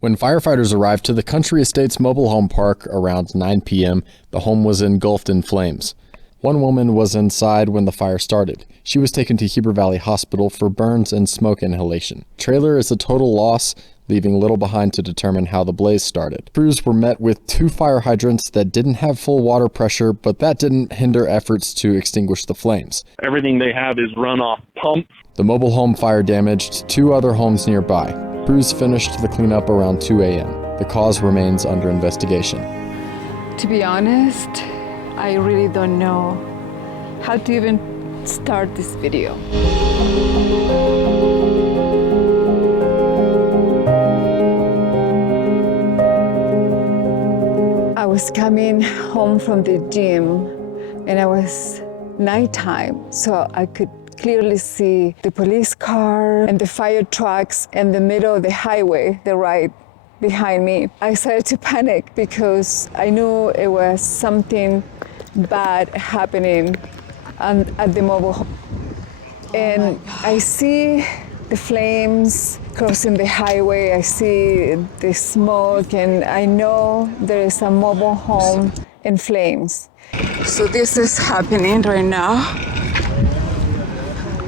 When firefighters arrived to the Country Estates mobile home park around 9 p.m., the home was engulfed in flames. One woman was inside when the fire started. She was taken to Heber Valley Hospital for burns and smoke inhalation. Trailer is a total loss, leaving little behind to determine how the blaze started. Crews were met with 2 fire hydrants that didn't have full water pressure, but that didn't hinder efforts to extinguish the flames. Everything they have is runoff pumps. The mobile home fire damaged 2 other homes nearby. Crews finished the cleanup around 2 a.m. The cause remains under investigation. To be honest, I really don't know how to even start this video. I was coming home from the gym and it was nighttime, so I could clearly see the police car and the fire trucks in the middle of the highway, the right behind me. I started to panic because I knew it was something bad happening at the mobile home. And I see the flames crossing the highway, I see the smoke, and I know there is a mobile home in flames. So this is happening right now.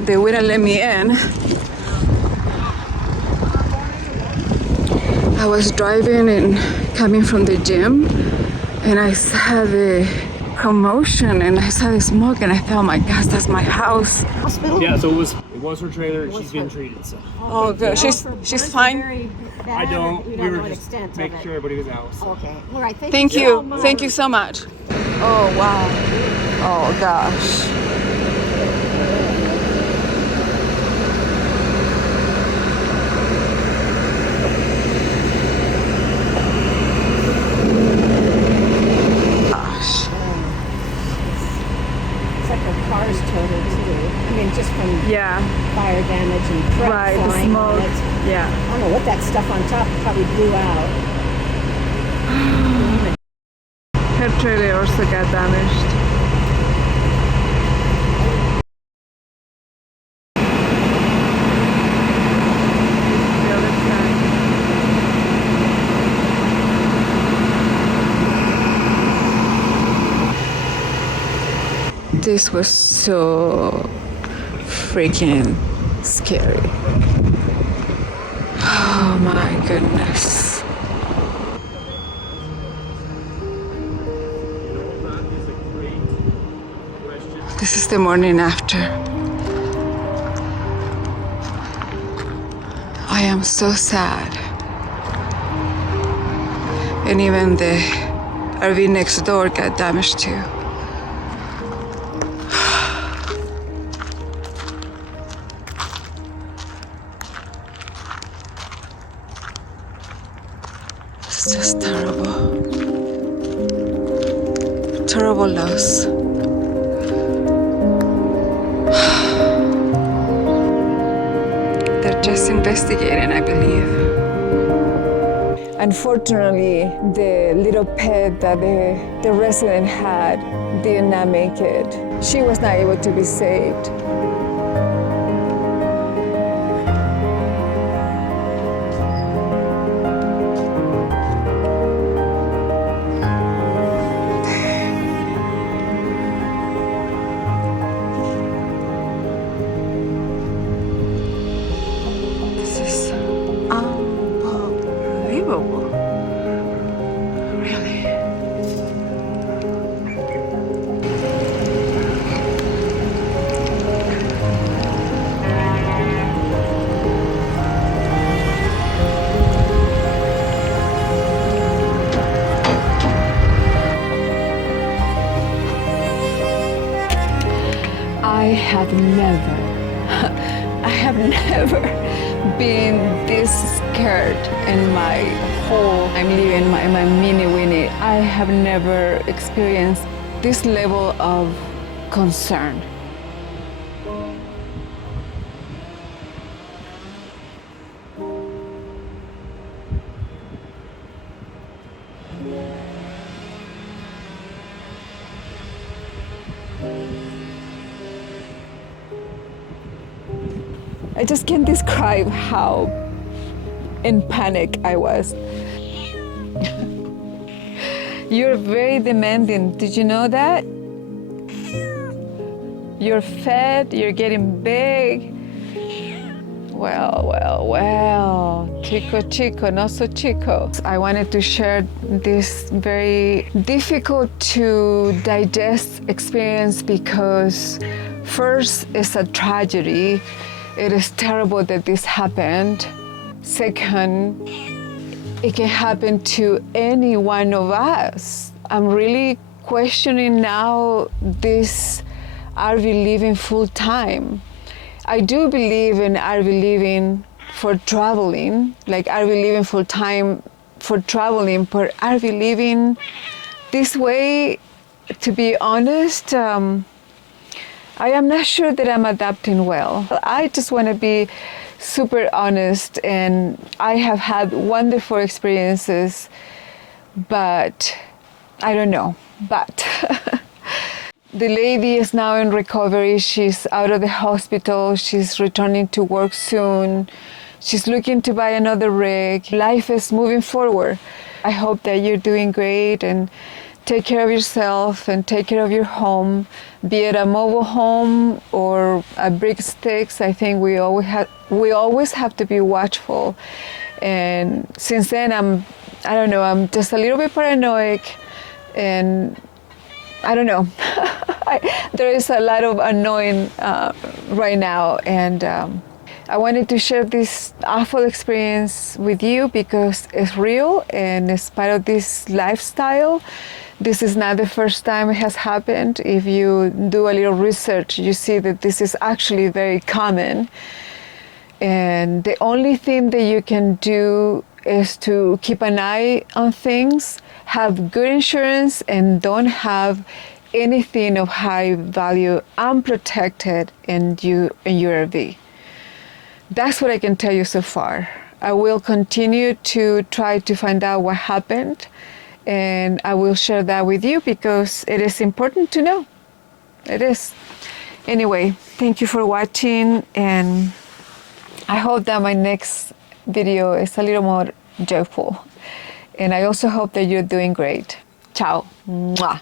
They wouldn't let me in. I was driving and coming from the gym, and I saw the commotion and I saw the smoke, and I thought, oh my gosh, that's my house. Hospital? Yeah, so it was her trailer, and she's getting treated. So. Oh, good. She's fine. I don't. We were just making sure everybody was out. So. Okay. All right. Thank you. Thank you so much. Oh wow. Oh gosh. Cars totaled too. I mean, just from fire damage and truck Right, the flying on smoke. it. Yeah. I don't know what that stuff on top probably blew out. Her trailer also got damaged. The other side. This was so freaking scary. Oh my goodness. This is the morning after. I am so sad. And even the RV next door got damaged too. It's just terrible. Terrible loss. They're just investigating, I believe. Unfortunately, the little pet that the resident had did not make it. She was not able to be saved. Unbelievable. Really. I have never been this scared in my whole, I'm living my mini Winnie. I have never experienced this level of concern. I just can't describe how in panic I was. You're very demanding. Did you know that? You're fat, you're getting big. Well, chico, no so chico. I wanted to share this very difficult to digest experience because first, it's a tragedy. It is terrible that this happened. Second, it can happen to any one of us. I'm really questioning now this RV living full time. I do believe in RV living for traveling, like RV living full time for traveling, but RV living this way, to be honest, I am not sure that I'm adapting well. I just want to be super honest, and I have had wonderful experiences, but I don't know, but the lady is now in recovery. She's out of the hospital. She's returning to work soon. She's looking to buy another rig. Life is moving forward. I hope that you're doing great and take care of yourself and take care of your home, be it a mobile home or a brick sticks. I think we always have to be watchful. And since then, I'm just a little bit paranoid, and I don't know. There is a lot of annoying right now, and I wanted to share this awful experience with you because it's real and it's part of this lifestyle. This is not the first time it has happened. If you do a little research, you see that this is actually very common. And the only thing that you can do is to keep an eye on things, have good insurance, and don't have anything of high value unprotected in your RV. That's what I can tell you so far. I will continue to try to find out what happened, and I will share that with you because it is important to know. It is. Anyway, thank you for watching, and I hope that my next video is a little more joyful. And I also hope that you're doing great. Ciao. Mwah.